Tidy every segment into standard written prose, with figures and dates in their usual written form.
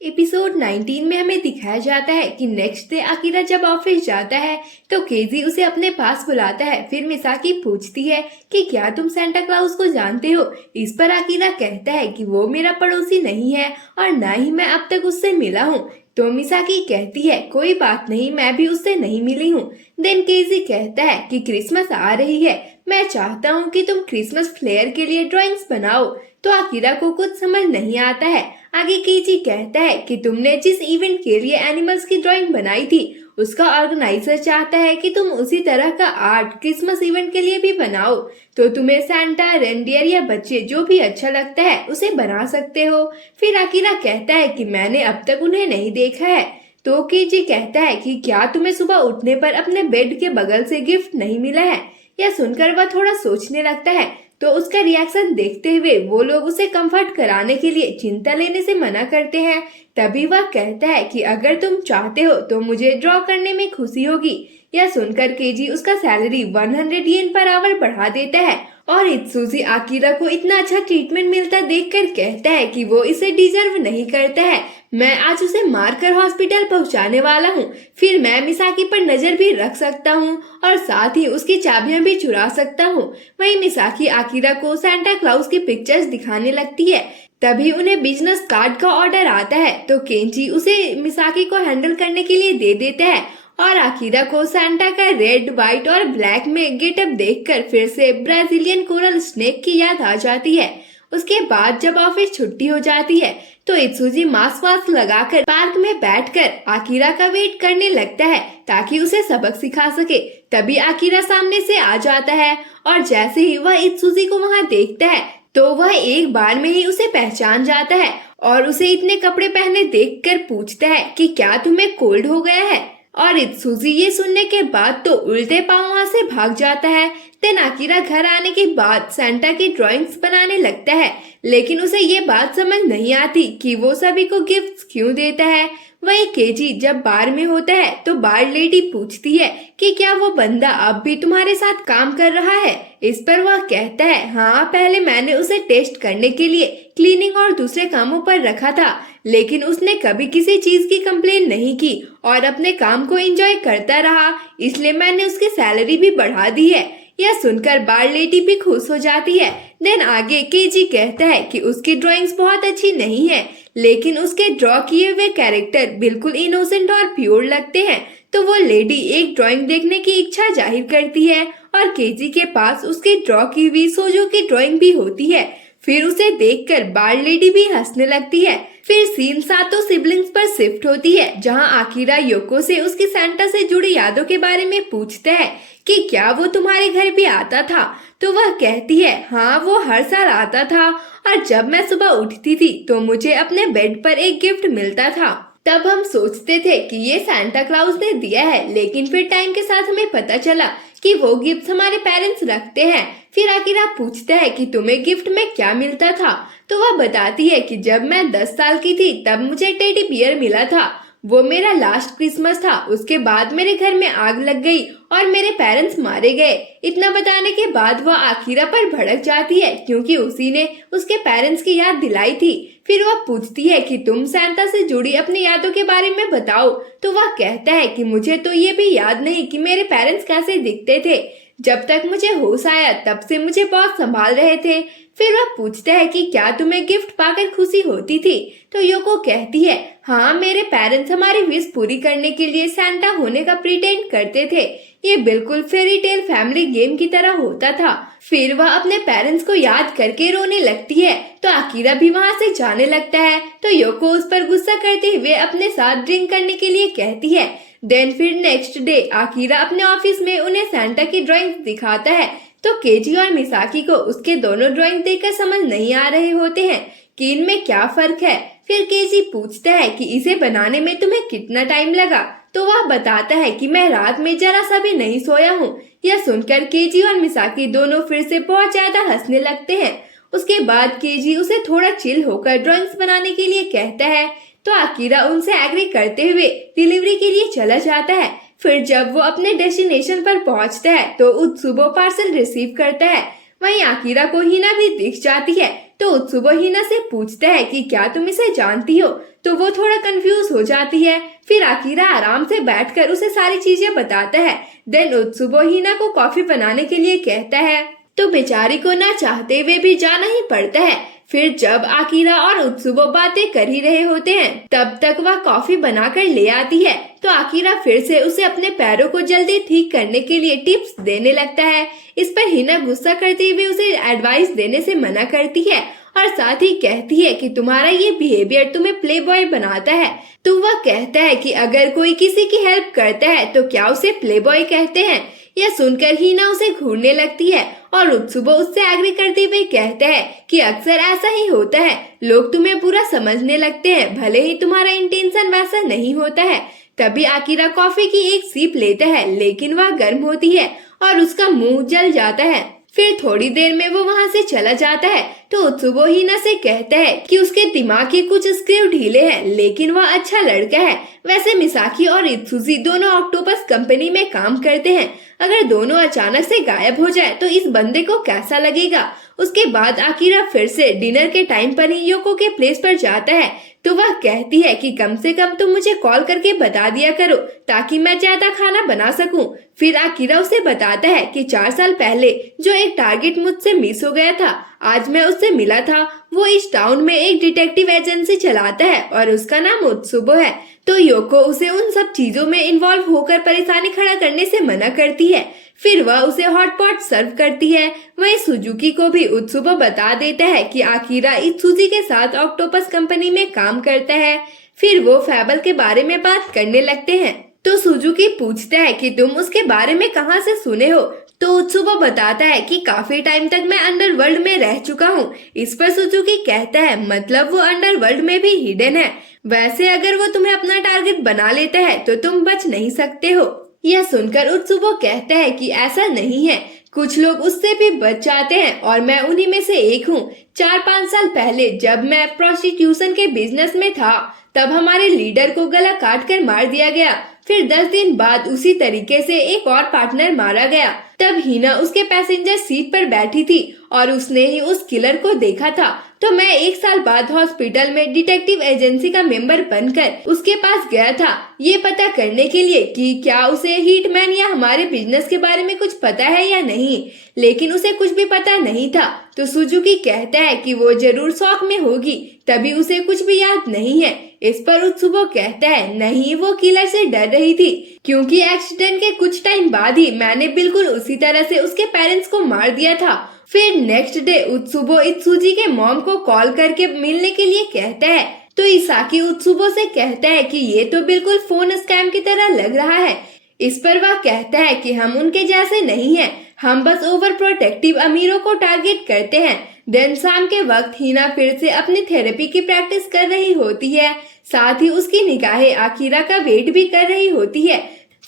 Episode 19 में हमें दिखाया जाता है कि नेक्स्ट डे अकीरा जब ऑफिस जाता है तो केजी उसे अपने पास बुलाता है। फिर मिसाकी पूछती है कि क्या तुम सेंटा क्लॉज को जानते हो। इस पर अकीरा कहता है कि वो मेरा पड़ोसी नहीं है और ना ही मैं अब तक उससे मिला हूँ। तो मिसाकी कहती है कोई बात नहीं, मैं भी उससे नहीं मिली हूँ। देन केजी कहता है कि क्रिसमस आ रही है, मैं चाहता हूँ कि तुम क्रिसमस फ्लेयर के लिए ड्राइंग्स बनाओ। तो अकीरा को कुछ समझ नहीं आता है। आगे केजी कहता है कि तुमने जिस इवेंट के लिए एनिमल्स की ड्राइंग बनाई थी उसका ऑर्गेनाइजर चाहता है कि तुम उसी तरह का आर्ट क्रिसमस इवेंट के लिए भी बनाओ। तो तुम्हें सैंटा, रेनडियर या बच्चे जो भी अच्छा लगता है उसे बना सकते हो। फिर अकीरा कहता है कि मैंने अब तक उन्हें नहीं देखा है। तो केजी कहता है कि क्या तुम्हें सुबह उठने पर अपने बेड के बगल से गिफ्ट नहीं मिला है। यह सुनकर वह थोड़ा सोचने लगता है। तो उसका रिएक्शन देखते हुए वो लोग उसे कंफर्ट कराने के लिए चिंता लेने से मना करते हैं। तभी वह कहता है कि अगर तुम चाहते हो तो मुझे ड्रॉ करने में खुशी होगी। यह सुनकर केजी उसका सैलरी 100 येन पर आवर बढ़ा देता है और इत्सुजी आकिरा को इतना अच्छा ट्रीटमेंट मिलता देखकर कहता है कि वो इसे डिजर्व नहीं करता है। मैं आज उसे मारकर हॉस्पिटल पहुंचाने वाला हूँ। फिर मैं मिसाकी पर नजर भी रख सकता हूँ और साथ ही उसकी चाबियां भी चुरा सकता हूँ। वहीं मिसाकी आकिरा को सैंटा क्लॉज की पिक्चर्स दिखाने लगती है। तभी उन्हें बिजनेस कार्ड का ऑर्डर आता है तो केंची उसे मिसाकी को हैंडल करने के लिए दे देता है और आकिरा को सैंटा का रेड, व्हाइट और ब्लैक में गेटअप देखकर फिर से ब्राजीलियन कोरल स्नेक की याद आ जाती है। उसके बाद जब ऑफिस छुट्टी हो जाती है तो इत्सुजी मास्क वास्क लगाकर पार्क में बैठकर आकिरा का वेट करने लगता है ताकि उसे सबक सिखा सके। तभी आकिरा सामने से आ जाता है और जैसे ही वह इत्सुजी को वहाँ देखता है तो वह एक बार में ही उसे पहचान जाता है और उसे इतने कपड़े पहने देखकर पूछता है कि क्या तुम्हें कोल्ड हो गया है। और इत्सुजी ये सुनने के बाद तो उल्टे पांव वहाँ से भाग जाता है। देन आकिरा घर आने के बाद सैंटा की ड्राइंग्स बनाने लगता है, लेकिन उसे ये बात समझ नहीं आती कि वो सभी को गिफ्ट्स क्यों देता है। वही केजी जब बार में होता है तो बार लेडी पूछती है कि क्या वो बंदा अब भी तुम्हारे साथ काम कर रहा है। इस पर वह कहता है हाँ, पहले मैंने उसे टेस्ट करने के लिए क्लीनिंग और दूसरे कामों पर रखा था, लेकिन उसने कभी किसी चीज की कंप्लेन नहीं की और अपने काम को एंजॉय करता रहा, इसलिए मैंने उसकी सैलरी भी बढ़ा दी है। यह सुनकर बार लेडी भी खुश हो जाती है। देन आगे केजी कहता है कि उसकी ड्राइंग्स बहुत अच्छी नहीं है, लेकिन उसके ड्रॉ किए हुए कैरेक्टर बिल्कुल इनोसेंट और प्योर लगते हैं। तो वो लेडी एक ड्राइंग देखने की इच्छा जाहिर करती है और केजी के पास उसकी ड्रॉ की हुई सोजो की ड्राइंग भी होती है। फिर उसे देखकर बार लेडी भी हंसने लगती है। फिर सीन सातों सिबलिंग्स पर शिफ्ट होती है, जहां आकिरा योको से उसकी सैंटा से जुड़ी यादों के बारे में पूछता है कि क्या वो तुम्हारे घर भी आता था। तो वह कहती है हाँ, वो हर साल आता था और जब मैं सुबह उठती थी तो मुझे अपने बेड पर एक गिफ्ट मिलता था। तब हम सोचते थे कि ये सैंटा क्लॉज ने दिया है, लेकिन फिर टाइम के साथ हमें पता चला कि वो गिफ्ट हमारे पेरेंट्स रखते हैं। फिर आकिरा पूछता है कि तुम्हें गिफ्ट में क्या मिलता था। तो वह बताती है कि जब मैं 10 साल की थी तब मुझे टेडी बियर मिला था। वो मेरा लास्ट क्रिसमस था। उसके बाद मेरे घर में आग लग गई और मेरे पेरेंट्स मारे गए। इतना बताने के बाद वह आकिरा पर भड़क जाती है क्योंकि उसी ने उसके पेरेंट्स की याद दिलाई थी। फिर वह पूछती है कि तुम सैंटा से जुड़ी अपनी यादों के बारे में बताओ। तो वह कहता है कि मुझे तो ये भी याद नहीं कि मेरे पेरेंट्स कैसे दिखते थे। जब तक मुझे होश आया तब से मुझे बहुत संभाल रहे थे। फिर वह पूछता है कि क्या तुम्हें गिफ्ट पाकर खुशी होती थी। तो योको कहती है हाँ, मेरे पेरेंट्स हमारी विश पूरी करने के लिए सैंटा होने का प्रिटेंड करते थे। ये बिल्कुल फेरी टेल फैमिली गेम की तरह होता था। फिर वह अपने पेरेंट्स को याद करके रोने लगती है तो आकिरा भी वहाँ से जाने लगता है। तो योको उस पर गुस्सा करते हुए अपने साथ ड्रिंक करने के लिए कहती है। देन फिर नेक्स्ट डे आकिरा अपने ऑफिस में उन्हें सैंटा की ड्राइंग दिखाता है तो केजी और मिसाकी को उसके दोनों ड्राइंग देखकर समझ नहीं आ रहे होते हैं कि इनमें क्या फर्क है। फिर केजी पूछता है कि इसे बनाने में तुम्हें कितना टाइम लगा। तो वह बताता है कि मैं रात में जरा सा भी नहीं सोया हूँ। यह सुनकर केजी और मिसाकी दोनों फिर से बहुत ज्यादा हंसने लगते हैं। उसके बाद केजी उसे थोड़ा चिल होकर ड्राइंग्स बनाने के लिए कहता है तो आकिरा उनसे एग्री करते हुए डिलीवरी के लिए चला जाता है। फिर जब वो अपने डेस्टिनेशन पर पहुंचता है तो उत्सुबो पार्सल रिसीव करता है। वहीं आकिरा को हिना भी दिख जाती है तो उत्सुबो हिना से पूछता है कि क्या तुम इसे जानती हो। तो वो थोड़ा कंफ्यूज हो जाती है। फिर आकिरा आराम से बैठकर उसे सारी चीजें बताता है। देन उत्सुबो हिना को कॉफी बनाने के लिए कहता है, तो बेचारी को ना चाहते हुए भी जाना ही पड़ता है। फिर जब आकिरा और उत्सुबो बातें कर ही रहे होते हैं, तब तक वह कॉफी बनाकर ले आती है। तो आकिरा फिर से उसे अपने पैरों को जल्दी ठीक करने के लिए टिप्स देने लगता है। इस पर हिना गुस्सा करते हुए उसे एडवाइस देने से मना करती है और साथ ही कहती है कि तुम्हारा ये बिहेवियर तुम्हें प्ले बॉय बनाता है। तो वह कहता है कि अगर कोई किसी की हेल्प करता है तो क्या उसे प्ले बॉय कहते हैं। यह सुनकर हिना उसे घूरने लगती है और उत्सुबो उससे एग्री करते हुए कहते हैं कि अक्सर ऐसा ही होता है, लोग तुम्हें बुरा समझने लगते हैं भले ही तुम्हारा इंटेंशन वैसा नहीं होता है। तभी आकिरा कॉफी की एक सीप लेता है, लेकिन वह गर्म होती है और उसका मुंह जल जाता है। फिर थोड़ी देर में वो वहाँ से चला जाता है। तो उत्सुबो हिना से कहता है कि उसके दिमाग के कुछ स्क्रू ढीले हैं, लेकिन वह अच्छा लड़का है। वैसे मिसाकी और इत्सुजी दोनों ऑक्टोपस कंपनी में काम करते हैं। अगर दोनों अचानक से गायब हो जाए तो इस बंदे को कैसा लगेगा। उसके बाद आकिरा फिर से डिनर के टाइम पर ही योको के प्लेस पर जाता है। तो वह कहती है कि कम से कम तुम मुझे कॉल करके बता दिया करो ताकि मैं ज्यादा खाना बना सकूं। फिर आकिरा उसे बताता है कि 4 साल पहले जो एक टारगेट मुझसे मिस हो गया था, आज मैं उससे मिला था। वो इस टाउन में एक डिटेक्टिव एजेंसी चलाता है और उसका नाम उत्सुबो है। तो योको उसे उन सब चीजों में इन्वॉल्व होकर परेशानी खड़ा करने से मना करती है। फिर वह उसे हॉट पॉट सर्व करती है। वहीं सुजुकी को भी उत्सुबो बता देता है कि आकिरा इत्सुजी के साथ ऑक्टोपस कंपनी में काम करता है। फिर वो फैबल के बारे में बात करने लगते हैं। तो सुजुकी पूछता है कि तुम उसके बारे में कहाँ से सुने हो। तो उत्सुबो बताता है कि काफी टाइम तक मैं अंडरवर्ल्ड में रह चुका हूँ। इस पर सुजुकी कहता है मतलब वो अंडरवर्ल्ड में भी हिडन है। वैसे अगर वो तुम्हें अपना टारगेट बना लेता है तो तुम बच नहीं सकते हो। यह सुनकर उत्सुबो कहता है कि ऐसा नहीं है, कुछ लोग उससे भी बच जाते हैं और मैं उन्हीं में से एक हूँ। 4-5 साल पहले जब मैं प्रोस्टिट्यूशन के बिजनेस में था, तब हमारे लीडर को गला काट कर मार दिया गया। फिर 10 दिन बाद उसी तरीके से एक और पार्टनर मारा गया। तब हिना उसके पैसेंजर सीट पर बैठी थी और उसने ही उस किलर को देखा था। तो मैं 1 साल बाद हॉस्पिटल में डिटेक्टिव एजेंसी का मेंबर बनकर उसके पास गया था, ये पता करने के लिए कि क्या उसे हिटमैन या हमारे बिजनेस के बारे में कुछ पता है या नहीं। लेकिन उसे कुछ भी पता नहीं था। तो सुजुकी कहता है कि वो जरूर शॉक में होगी, तभी उसे कुछ भी याद नहीं है। इस पर उत्सुबो कहता है नहीं, वो किलर से डर रही थी क्योंकि एक्सीडेंट के कुछ टाइम बाद ही मैंने बिल्कुल उसी तरह से उसके पेरेंट्स को मार दिया था। फिर नेक्स्ट डे उत्सुबो इत्सुजी के मॉम को कॉल करके मिलने के लिए कहता है। तो इसाकी उत्सुबो से कहता है कि ये तो बिल्कुल फोन स्कैम की तरह लग रहा है। इस पर वह कहता है कि हम उनके जैसे नहीं हैं, हम बस ओवर प्रोटेक्टिव अमीरों को टारगेट करते हैं। दिन शाम के वक्त हिना फिर से अपनी थेरेपी की प्रैक्टिस कर रही होती है, साथ ही उसकी निगाहें आकिरा का वेट भी कर रही होती है।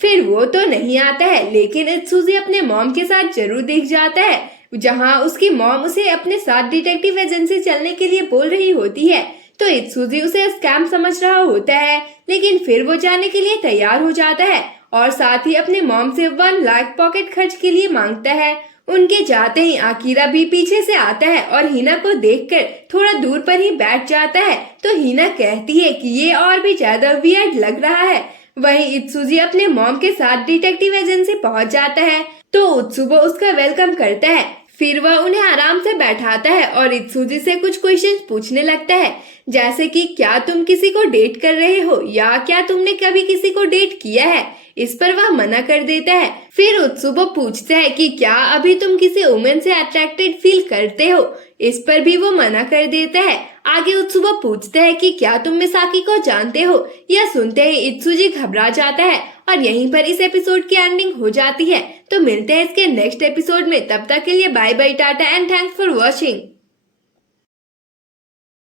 फिर वो तो नहीं आता है, लेकिन इत्सुजी अपने मॉम के साथ जरूर दिख जाता है, जहाँ उसकी मॉम उसे अपने साथ डिटेक्टिव एजेंसी चलने के लिए बोल रही होती है। तो इत्सुजी उसे स्कैम समझ रहा होता है, लेकिन फिर वो जाने के लिए तैयार हो जाता है और साथ ही अपने मॉम से 1 लाख पॉकेट खर्च के लिए मांगता है। उनके जाते ही आकिरा भी पीछे से आता है और हिना को देखकर थोड़ा दूर पर ही बैठ जाता है। तो हिना कहती है कि ये और भी ज्यादा वियर्ड लग रहा है। वहीं इत्सुजी अपने मॉम के साथ डिटेक्टिव एजेंसी पहुंच जाता है। तो उत्सुबो उसका वेलकम करता है। फिर वह उन्हें आराम से बैठाता है और इत्सुजी से कुछ क्वेश्चंस पूछने लगता है, जैसे कि क्या तुम किसी को डेट कर रहे हो या क्या तुमने कभी किसी को डेट किया है। इस पर वह मना कर देता है। फिर उत्सुबो पूछता है कि क्या अभी तुम किसी वुमेन से अट्रैक्टेड फील करते हो। इस पर भी वो मना कर देता है। आगे उत्सुबो पूछता है कि क्या तुम मिसाकी को जानते हो। यह सुनते ही इत्सुजी घबरा जाता है और यहीं पर इस एपिसोड की एंडिंग हो जाती है। तो मिलते हैं इसके नेक्स्ट एपिसोड में, तब तक के लिए bye bye, tata and thanks for watching.